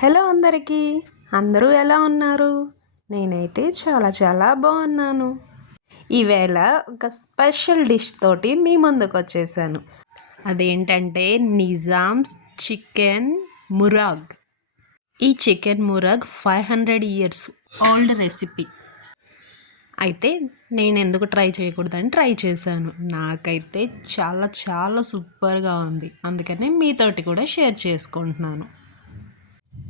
Hello అందరికీ, అందరూ ఎలా ఉన్నారు? నేనైతే చాలా బాగున్నాను. ఈవేళ ఒక స్పెషల్ డిష్ తోటి మీ ముందుకు వచ్చేసాను. అదేంటంటే నిజామ్స్ చికెన్ మురాగ్. ఈ చికెన్ మురాగ్ 500 years ఓల్డ్ రెసిపీ. అయితే నేను ఎందుకు ట్రై చేయకూడదని ట్రై చేశాను. నాకైతే చాలా సూపర్గా ఉంది. అందుకనే మీతోటి కూడా షేర్ చేసుకుంటున్నాను.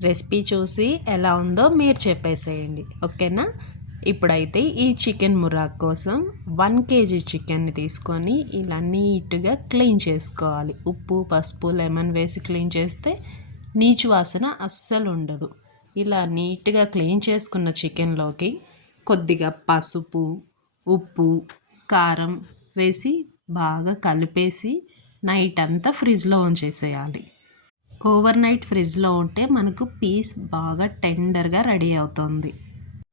రెసిపీ చూసి ఎలా ఉందో మీరు చెప్పేసేయండి, ఓకేనా? ఇప్పుడైతే ఈ చికెన్ మురాగ్ కోసం 1 kg చికెన్ని తీసుకొని ఇలా నీట్గా క్లీన్ చేసుకోవాలి. ఉప్పు, పసుపు, లెమన్ వేసి క్లీన్ చేస్తే నీచు వాసన అస్సలు ఉండదు. ఇలా నీట్గా క్లీన్ చేసుకున్న చికెన్లోకి కొద్దిగా పసుపు, ఉప్పు, కారం వేసి బాగా కలిపేసి నైట్ అంతా ఫ్రిడ్జ్లో ఉంచేసేయాలి. ఓవర్ నైట్ ఫ్రిడ్జ్లో ఉంటే మనకు పీస్ బాగా టెండర్గా రెడీ అవుతుంది.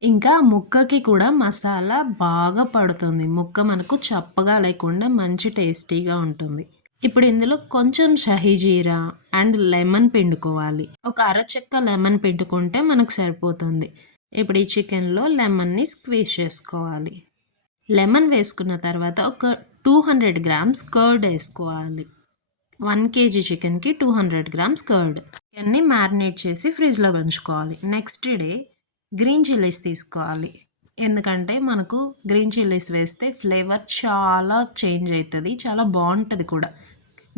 ఇంకా ముక్కకి కూడా మసాలా బాగా పడుతుంది. ముక్క మనకు చప్పగా లేకుండా మంచి టేస్టీగా ఉంటుంది. ఇప్పుడు ఇందులో కొంచెం షహీజీరా అండ్ లెమన్ పిండుకోవాలి. ఒక అరచెక్క లెమన్ పిండుకుంటే మనకు సరిపోతుంది. ఇప్పుడు ఈ చికెన్లో లెమన్ని స్క్వీజ్ చేసుకోవాలి. లెమన్ వేసుకున్న తర్వాత ఒక 200 grams కర్డ్ వేసుకోవాలి. 1 kg చికెన్కి 200 grams కర్డ్. చికెన్ని మ్యారినేట్ చేసి ఫ్రిడ్జ్లో ఉంచుకోవాలి. నెక్స్ట్ డే గ్రీన్ చిల్లీస్ తీసుకోవాలి. ఎందుకంటే మనకు గ్రీన్ చిల్లీస్ వేస్తే ఫ్లేవర్ చాలా చేంజ్ అవుతుంది, చాలా బాగుంటుంది కూడా.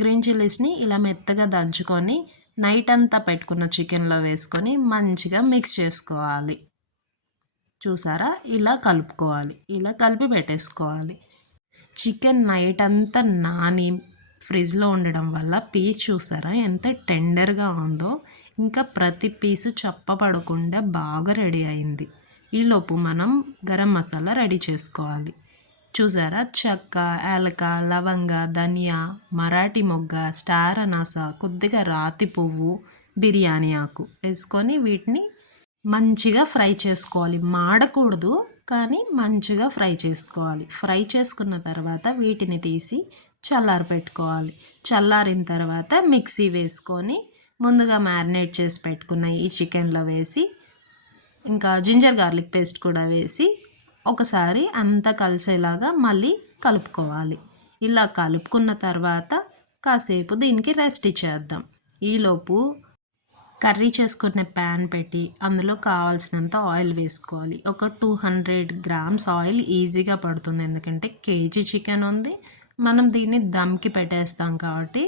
గ్రీన్ చిల్లీస్ని ఇలా మెత్తగా దంచుకొని నైట్ అంతా పెట్టుకున్న చికెన్లో వేసుకొని మంచిగా మిక్స్ చేసుకోవాలి. చూసారా, ఇలా కలుపుకోవాలి. ఇలా కలిపి పెట్టేసుకోవాలి. చికెన్ నైట్ అంతా నాని ఫ్రిడ్జ్లో ఉండడం వల్ల పీస్ చూసారా ఎంత టెండర్గా ఉందో. ఇంకా ప్రతి పీసు చప్పపడకుండా బాగా రెడీ అయింది. ఈలోపు మనం గరం మసాలా రెడీ చేసుకోవాలి. చూసారా, చెక్క, యాలక, లవంగ, ధనియా, మరాఠీ మొగ్గ, స్టార్ అనాస, కొద్దిగా రాతి పువ్వు, బిర్యానీ ఆకు వేసుకొని వీటిని మంచిగా ఫ్రై చేసుకోవాలి. మాడకూడదు, కానీ మంచిగా ఫ్రై చేసుకోవాలి. ఫ్రై చేసుకున్న తర్వాత వీటిని తీసి చల్లారి పెట్టుకోవాలి. చల్లారిన తర్వాత మిక్సీ వేసుకొని ముందుగా మ్యారినేట్ చేసి పెట్టుకున్న ఈ చికెన్లో వేసి ఇంకా జింజర్ గార్లిక్ పేస్ట్ కూడా వేసి ఒకసారి అంతా కలిసేలాగా మళ్ళీ కలుపుకోవాలి. ఇలా కలుపుకున్న తర్వాత కాసేపు దీనికి రెస్ట్ ఇచ్చేద్దాం. ఈలోపు కర్రీ చేసుకునే ప్యాన్ పెట్టి అందులో కావాల్సినంత ఆయిల్ వేసుకోవాలి. ఒక 200 grams ఆయిల్ ఈజీగా పడుతుంది. ఎందుకంటే కేజీ చికెన్ ఉంది, మనం దీన్ని దమ్కి పెట్టేస్తాం కాబట్టి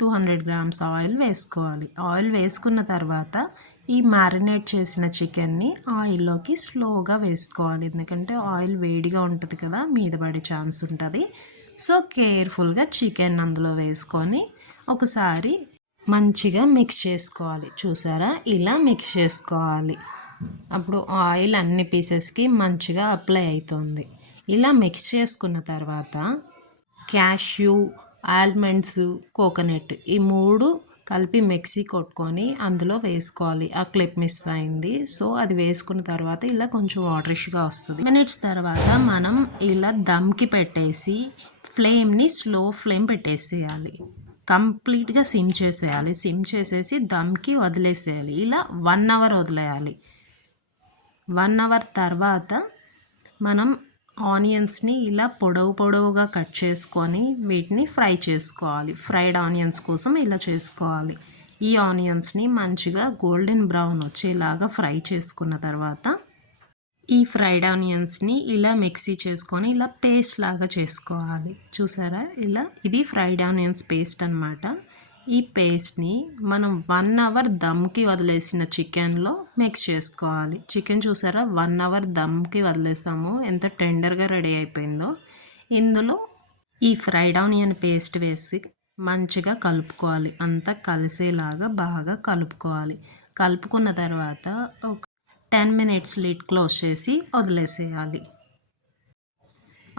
200 grams ఆయిల్ వేసుకోవాలి. ఆయిల్ వేసుకున్న తర్వాత ఈ మ్యారినేట్ చేసిన చికెన్ని ఆయిల్లోకి స్లోగా వేసుకోవాలి. ఎందుకంటే ఆయిల్ వేడిగా ఉంటుంది కదా, మీద పడే ఛాన్స్ ఉంటుంది. సో కేర్ఫుల్గా చికెన్ అందులో వేసుకొని ఒకసారి మంచిగా మిక్స్ చేసుకోవాలి. చూసారా, ఇలా మిక్స్ చేసుకోవాలి. అప్పుడు ఆయిల్ అన్ని పీసెస్కి మంచిగా అప్లై అవుతుంది. ఇలా మిక్స్ చేసుకున్న తర్వాత క్యాష్యూ, ఆల్మండ్స్, కోకోనట్ ఈ 3 కలిపి మిక్సీ కొట్టుకొని అందులో వేసుకోవాలి. ఆ క్లిప్ మిస్ అయింది, సో అది వేసుకున్న తర్వాత ఇలా కొంచెం వాటరిష్గా వస్తుంది. మినిట్స్ తర్వాత మనం ఇలా దమ్కి పెట్టేసి ఫ్లేమ్ని స్లో ఫ్లేమ్ పెట్టేసేయాలి. కంప్లీట్గా సిమ్ చేసేయాలి. సిమ్ చేసేసి దమ్కి వదిలేసేయాలి. ఇలా 1 hour వదిలేయాలి. 1 hour తర్వాత మనం ఆనియన్స్ని ఇలా పొడవుగా కట్ చేసుకొని వీటిని ఫ్రై చేసుకోవాలి. ఫ్రైడ్ ఆనియన్స్ కోసం ఇలా చేసుకోవాలి. ఈ ఆనియన్స్ని మంచిగా గోల్డెన్ బ్రౌన్ వచ్చేలాగా ఫ్రై చేసుకున్న తర్వాత ఈ ఫ్రైడ్ ఆనియన్స్ని ఇలా మిక్సీ చేసుకొని ఇలా పేస్ట్ లాగా చేసుకోవాలి. చూసారా, ఇలా ఇది ఫ్రైడ్ ఆనియన్స్ పేస్ట్ అనమాట. ఈ పేస్ట్ని మనం 1 hour దమ్కి వదిలేసిన చికెన్లో మిక్స్ చేసుకోవాలి. చికెన్ చూసారా, 1 hour దమ్కి వదిలేసాము, ఎంత టెండర్గా రెడీ అయిపోయిందో. ఇందులో ఈ ఫ్రైడ్ ఆనియన్ పేస్ట్ వేసి మంచిగా కలుపుకోవాలి. అంతా కలిసేలాగా బాగా కలుపుకోవాలి. కలుపుకున్న తర్వాత ఒక 10 minutes లిడ్ క్లోజ్ చేసి వదిలేసేయాలి.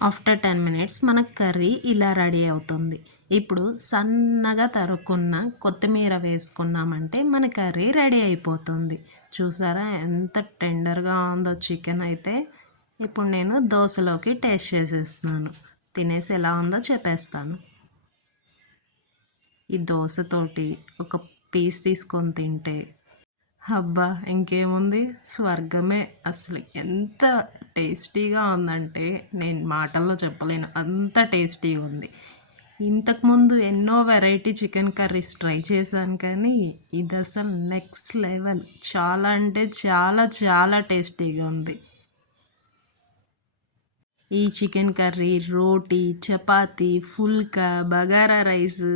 ఆఫ్టర్ 10 minutes మన కర్రీ ఇలా రెడీ అవుతుంది. ఇప్పుడు సన్నగా తరుక్కున్న కొత్తిమీర వేసుకున్నామంటే మన కర్రీ రెడీ అయిపోతుంది. చూసారా ఎంత టెండర్గా ఉందో చికెన్ అయితే. ఇప్పుడు నేను దోశలోకి టేస్ట్ చేసేస్తున్నాను. తినేసి ఎలా ఉందో చెప్పేస్తాను. ఈ దోశతోటి ఒక పీస్ తీసుకొని తింటే అబ్బా! ఇంకేముంది స్వర్గమే. అసలు ఎంత టేస్టీగా ఉందంటే నేను మాటల్లో చెప్పలేను. అంత టేస్టీగా ఉంది. ఇంతకుముందు ఎన్నో వెరైటీ చికెన్ కర్రీస్ ట్రై చేశాను కానీ ఇది అసలు నెక్స్ట్ లెవెల్. చాలా అంటే చాలా చాలా టేస్టీగా ఉంది. ఈ చికెన్ కర్రీ, రోటీ, చపాతీ, ఫుల్కా, బగారా రైసు,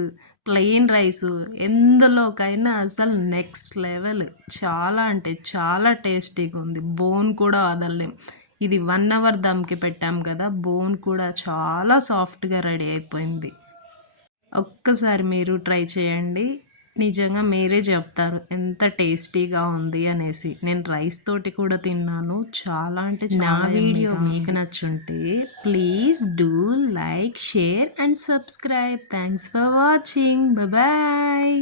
ప్లెయిన్ రైసు ఎందులోకైనా అసలు నెక్స్ట్ లెవెల్. చాలా అంటే చాలా టేస్టీగా ఉంది. బోన్ కూడా వదలలేం. ఇది 1 అవర్ దమ్కి పెట్టాం కదా, బోన్ కూడా చాలా సాఫ్ట్గా రెడీ అయిపోయింది. ఒక్కసారి మీరు ట్రై చేయండి. నిజంగా మీరే చెప్తారు ఎంత టేస్టీగా ఉంది అనేసి. నేను రైస్ తోటి కూడా తిన్నాను. చాలా అంటే నా వీడియో మీకు నచ్చుంటే please do like, share and subscribe. Thanks for watching. Bye.